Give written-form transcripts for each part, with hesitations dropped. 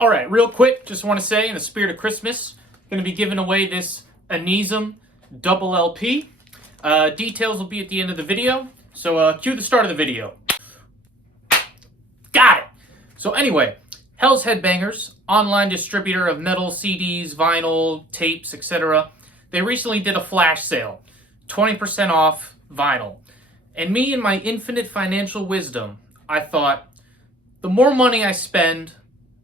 Alright, real quick, just want to say, in the spirit of Christmas, going to be giving away this Anism double LP. Details will be at the end of the video, so cue the start of the video. Got it! So anyway, Hell's Headbangers, online distributor of metal, CDs, vinyl, tapes, etc. They recently did a flash sale, 20% off vinyl. And me and my infinite financial wisdom, I thought, the more money I spend,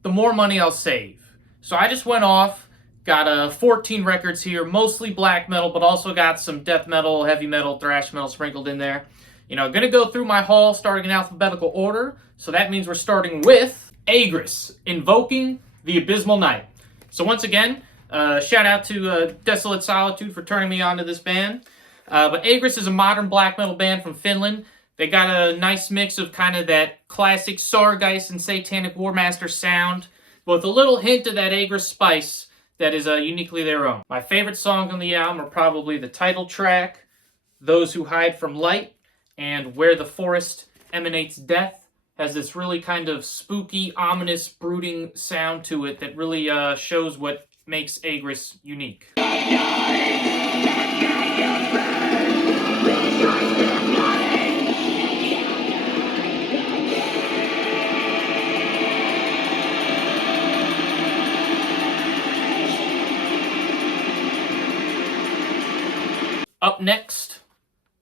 the more money I'll save. So I just went off, got 14 records here, mostly black metal, but also got some death metal, heavy metal, thrash metal sprinkled in there. You know, gonna go through my haul starting in alphabetical order. So that means we're starting with AEGRUS, Invoking the Abysmal Night. So once again, shout out to Desolate Solitude for turning me on to this band. But AEGRUS is a modern black metal band from Finland. They got a nice mix of kind of that classic Sargeist and Satanic Warmaster sound, with a little hint of that AEGRUS spice that is uniquely their own. My favorite songs on the album are probably the title track, Those Who Hide from Light, and Where the Forest Emanates Death. Has this really kind of spooky, ominous, brooding sound to it that really shows what makes AEGRUS unique. Up next,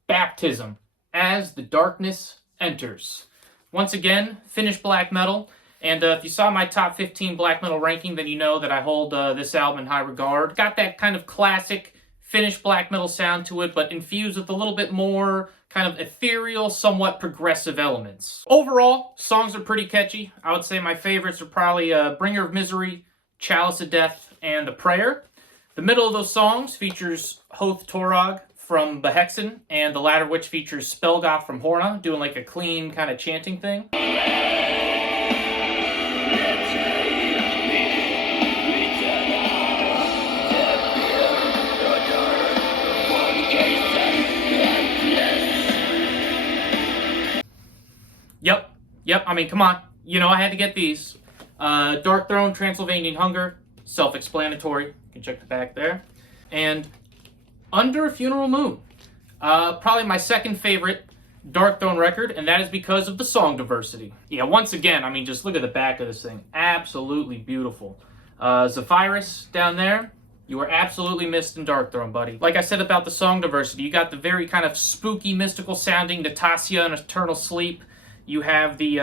Baptism, As the Darkness Enters. Once again, Finnish black metal, and if you saw my top 15 black metal ranking, then you know that I hold this album in high regard. Got that kind of classic Finnish black metal sound to it, but infused with a little bit more kind of ethereal, somewhat progressive elements. Overall, songs are pretty catchy. I would say my favorites are probably Bringer of Misery, Chalice of Death, and The Prayer. The middle of those songs features Hoth Torog from Behexen, and the latter of which features Spellgoth from Horna, doing like a clean kind of chanting thing. Yep, I mean, come on. You know I had to get these. Darkthrone, Transylvanian Hunger, self-explanatory. You can check the back there. And Under a Funeral Moon. Probably my second favorite Darkthrone record, and that is because of the song diversity. Yeah, once again, I mean, just look at the back of this thing. Absolutely beautiful. Zephyrus down there, you were absolutely missed in Darkthrone, buddy. Like I said about the song diversity, you got the very kind of spooky, mystical sounding Natasha and Eternal Sleep. You have the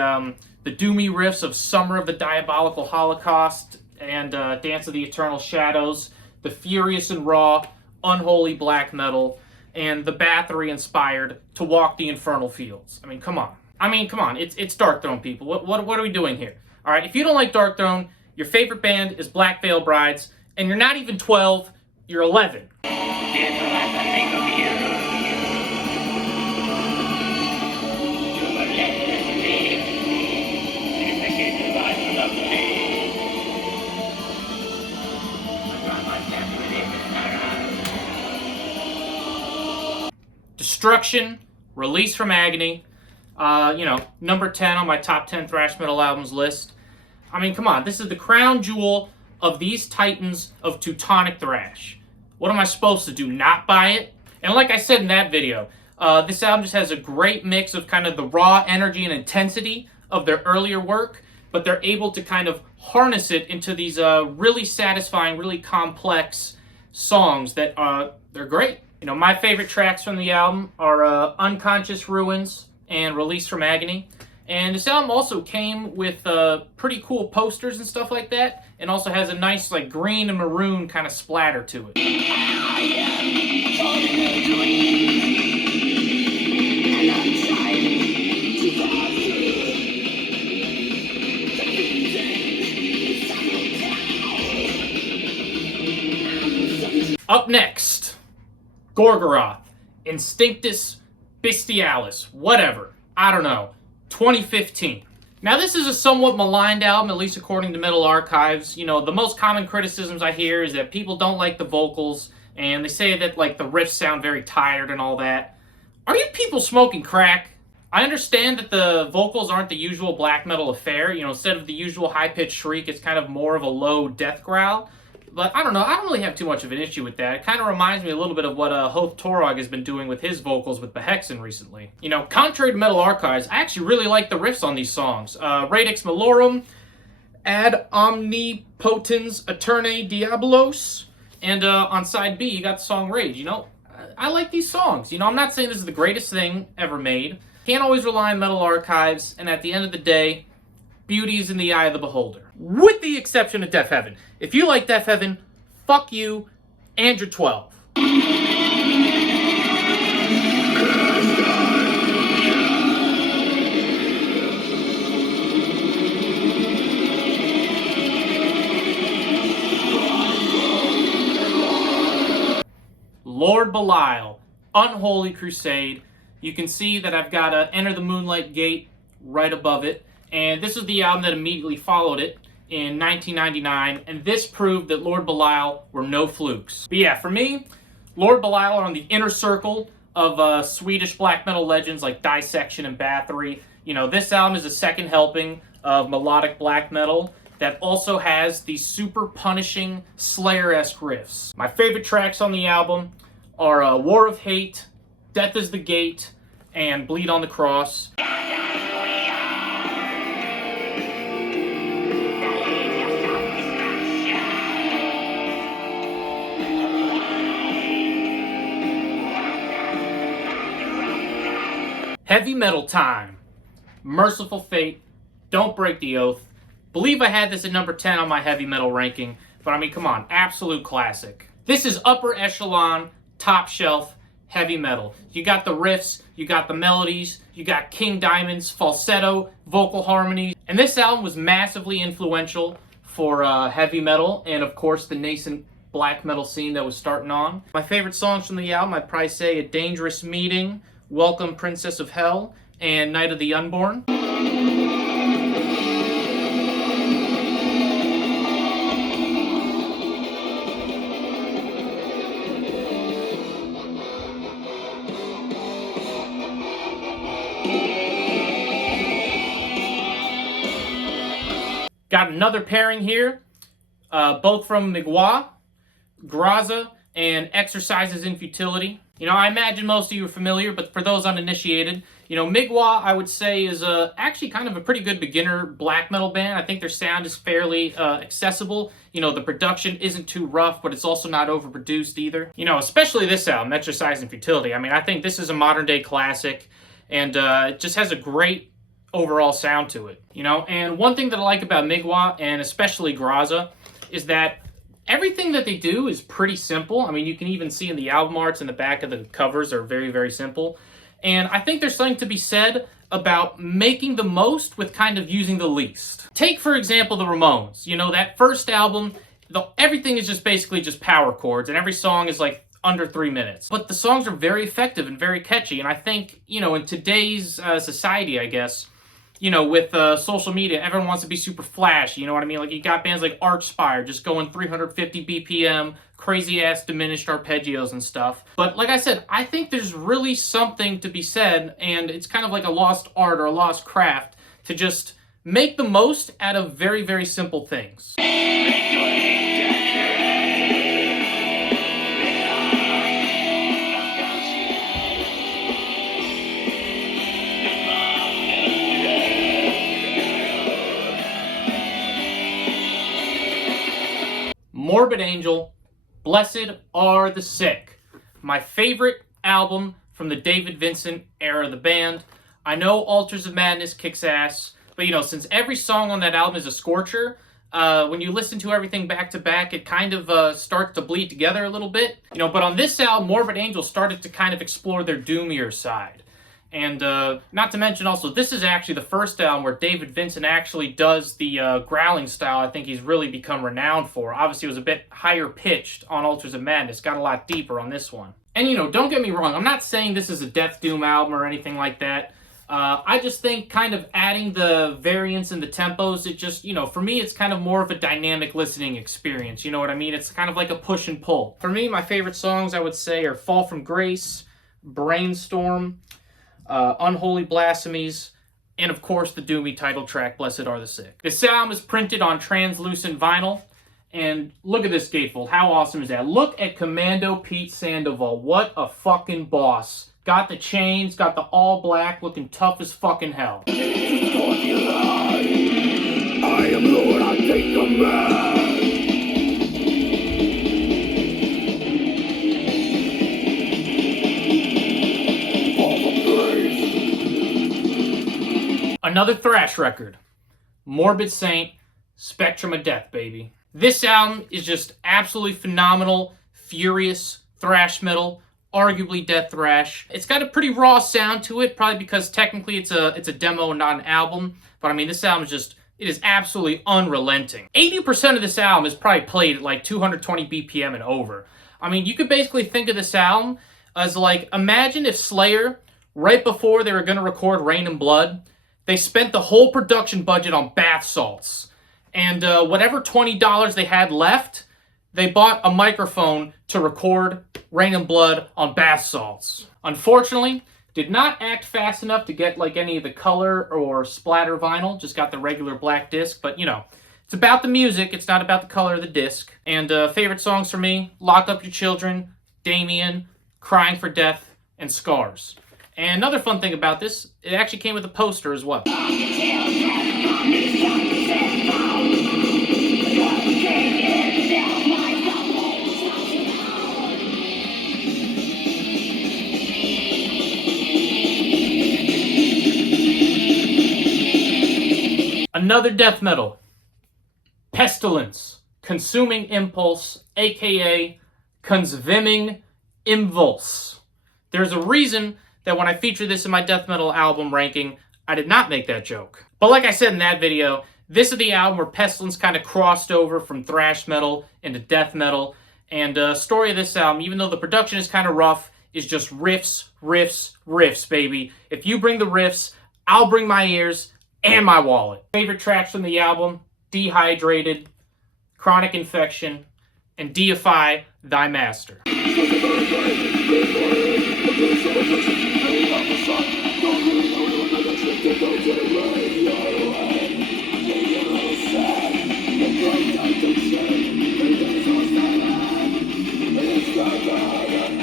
doomy riffs of Summer of the Diabolical Holocaust and Dance of the Eternal Shadows, the furious and raw, unholy black metal, and the Bathory-inspired To Walk the Infernal Fields. I mean, come on. It's Darkthrone, people. What are we doing here? All right, if you don't like Darkthrone, your favorite band is Black Veil Brides, and you're not even 12, you're 11. Destruction, Release from Agony, number 10 on my top 10 thrash metal albums list. I mean, come on, this is the crown jewel of these titans of Teutonic thrash. What am I supposed to do, not buy it? And like I said in that video, this album just has a great mix of kind of the raw energy and intensity of their earlier work, but they're able to kind of harness it into these really satisfying, really complex songs that they're great. You know, my favorite tracks from the album are Unconscious Ruins and Release from Agony. And this album also came with pretty cool posters and stuff like that, and also has a nice like green and maroon kind of splatter to it. Up next, GORGOROTH, INSTINCTUS, BESTIALIS, whatever, I don't know, 2015. Now this is a somewhat maligned album, at least according to Metal Archives. You know, the most common criticisms I hear is that people don't like the vocals, and they say that like the riffs sound very tired and all that. Are you people smoking crack? I understand that the vocals aren't the usual black metal affair. You know, instead of the usual high-pitched shriek, it's kind of more of a low death growl. But I don't know, I don't really have too much of an issue with that. It kind of reminds me a little bit of what Hoth Torog has been doing with his vocals with Behexen recently. You know, contrary to Metal Archives, I actually really like the riffs on these songs. Radix Malorum, Ad Omnipotens Eternae Diabolos, and on side B, you got the song Rage. You know, I like these songs. You know, I'm not saying this is the greatest thing ever made. Can't always rely on Metal Archives, and at the end of the day, beauty is in the eye of the beholder. With the exception of Deaf Heaven. If you like Deaf Heaven, fuck you and your 12. Lord Belial, Unholy Crusade. You can see that I've got Enter the Moonlight Gate right above it. And this is the album that immediately followed it in 1999. And this proved that Lord Belial were no flukes. But yeah, for me, Lord Belial are on the inner circle of Swedish black metal legends like Dissection and Bathory. You know, this album is a second helping of melodic black metal that also has these super punishing Slayer-esque riffs. My favorite tracks on the album are War of Hate, Death is the Gate, and Bleed on the Cross. Heavy Metal Time, Merciful Fate, Don't Break the Oath. Believe I had this at number 10 on my heavy metal ranking, but I mean, come on, absolute classic. This is upper echelon, top shelf, heavy metal. You got the riffs, you got the melodies, you got King Diamond's falsetto, vocal harmonies, and this album was massively influential for heavy metal, and of course the nascent black metal scene that was starting on. My favorite songs from the album, I'd probably say A Dangerous Meeting, Welcome Princess of Hell, and Night of the Unborn. Got another pairing here, both from Migwa, GROZA, and Exercises in Futility. You know, I imagine most of you are familiar, but for those uninitiated, you know, Migwa, I would say, is actually kind of a pretty good beginner black metal band. I think their sound is fairly accessible. You know, the production isn't too rough, but it's also not overproduced either. You know, especially this album, Exercise in Futility. I mean, I think this is a modern-day classic, and it just has a great overall sound to it, you know? And one thing that I like about Migwa, and especially GROZA, is that everything that they do is pretty simple. I mean, you can even see in the album arts in the back of the covers are very, very simple. And I think there's something to be said about making the most with kind of using the least. Take, for example, the Ramones. You know, that first album, everything is just basically just power chords, and every song is like under 3 minutes. But the songs are very effective and very catchy, and I think, you know, in today's society, I guess, you know, with social media, everyone wants to be super flashy, you know what I mean? Like, you got bands like Archspire just going 350 BPM, crazy-ass diminished arpeggios and stuff. But like I said, I think there's really something to be said, and it's kind of like a lost art or a lost craft to just make the most out of very, very simple things. Morbid Angel, Blessed Are the Sick. My favorite album from the David Vincent era of the band. I know Altars of Madness kicks ass, but you know, since every song on that album is a scorcher, when you listen to everything back to back, it kind of starts to bleed together a little bit. You know, but on this album, Morbid Angel started to kind of explore their doomier side. And not to mention also, this is actually the first album where David Vincent actually does the growling style I think he's really become renowned for. Obviously, it was a bit higher pitched on Altars of Madness, got a lot deeper on this one. And you know, don't get me wrong, I'm not saying this is a Death Doom album or anything like that. I just think kind of adding the variance and the tempos, it just, you know, for me, it's kind of more of a dynamic listening experience. You know what I mean? It's kind of like a push and pull. For me, my favorite songs, I would say, are Fall from Grace, Brainstorm, Unholy Blasphemies, and of course the doomy title track, Blessed Are the Sick. This album is printed on translucent vinyl, and look at this gatefold. How awesome is that? Look at Commando Pete Sandoval. What a fucking boss. Got the chains, got the all black, looking tough as fucking hell. I am Lord, I take command. Another thrash record. Morbid Saint, Spectrum of Death, baby. This album is just absolutely phenomenal, furious thrash metal, arguably death thrash. It's got a pretty raw sound to it, probably because technically it's a demo and not an album. But I mean, this album is just, it is absolutely unrelenting. 80% of this album is probably played at like 220 BPM and over. I mean, you could basically think of this album as like, imagine if Slayer, right before they were going to record Rain and Blood, they spent the whole production budget on bath salts. And whatever $20 they had left, they bought a microphone to record Rain and Blood on bath salts. Unfortunately, did not act fast enough to get like any of the color or splatter vinyl, just got the regular black disc, but you know, it's about the music, it's not about the color of the disc. And favorite songs for me, Lock Up Your Children, Damien, Crying for Death, and Scars. And another fun thing about this, it actually came with a poster as well. Another death metal, Pestilence, Consuming Impulse, aka CONSVMING IMPVLSE. There's a reason that when I feature this in my death metal album ranking, I did not make that joke. But like I said in that video, this is the album where Pestilence kind of crossed over from thrash metal into death metal. And the story of this album, even though the production is kind of rough, is just riffs, riffs, riffs, baby. If you bring the riffs, I'll bring my ears and my wallet. Favorite tracks from the album, Dehydrated, Chronic Infection, and Deify Thy Master.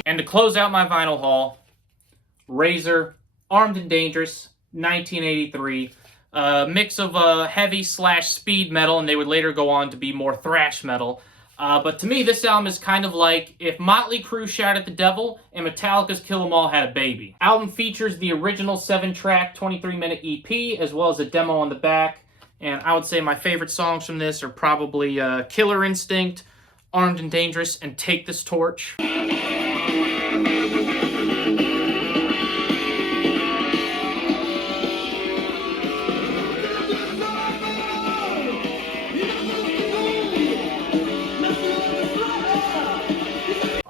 And to close out my vinyl haul, Razor, Armed and Dangerous, 1983. Mix of heavy / speed metal, and they would later go on to be more thrash metal. But to me, this album is kind of like if Motley Crue Shout at the Devil and Metallica's Kill 'Em All had a baby. Album features the original 7-track, 23-minute EP, as well as a demo on the back. And I would say my favorite songs from this are probably Killer Instinct, Armed and Dangerous, and Take This Torch.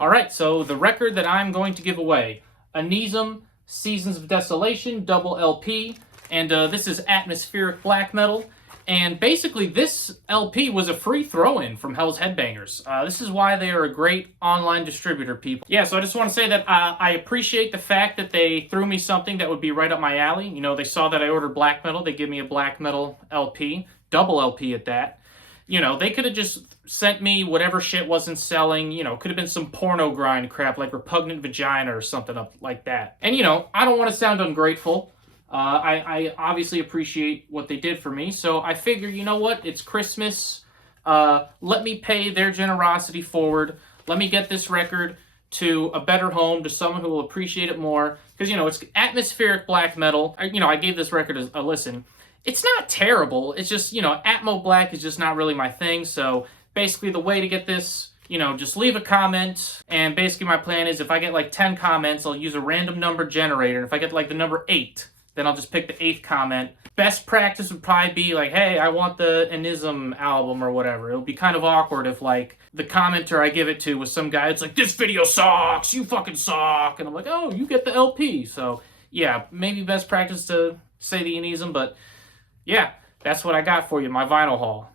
Alright, so the record that I'm going to give away, Anism, Seasons of Desolation, double LP, and this is atmospheric black metal. And basically this LP was a free throw-in from Hell's Headbangers. This is why they are a great online distributor, people. Yeah, so I just want to say that I appreciate the fact that they threw me something that would be right up my alley. You know, they saw that I ordered black metal, they give me a black metal LP, double LP at that. You know, they could have just sent me whatever shit wasn't selling. You know, could have been some porno grind crap like Repugnant Vagina or something up like that. And, you know, I don't want to sound ungrateful. I obviously appreciate what they did for me. So I figure, you know what? It's Christmas. Let me pay their generosity forward. Let me get this record to a better home, to someone who will appreciate it more. Because, you know, it's atmospheric black metal. You know, I gave this record a listen. It's not terrible. It's just, you know, Atmo Black is just not really my thing. So basically the way to get this, you know, just leave a comment. And basically my plan is if I get like 10 comments, I'll use a random number generator. And if I get like the number 8, then I'll just pick the 8th comment. Best practice would probably be like, hey, I want the Anism album or whatever. It would be kind of awkward if like the commenter I give it to was some guy that's like, this video sucks, you fucking suck. And I'm like, oh, you get the LP. So yeah, maybe best practice to say the Anism, but yeah, that's what I got for you, my vinyl haul.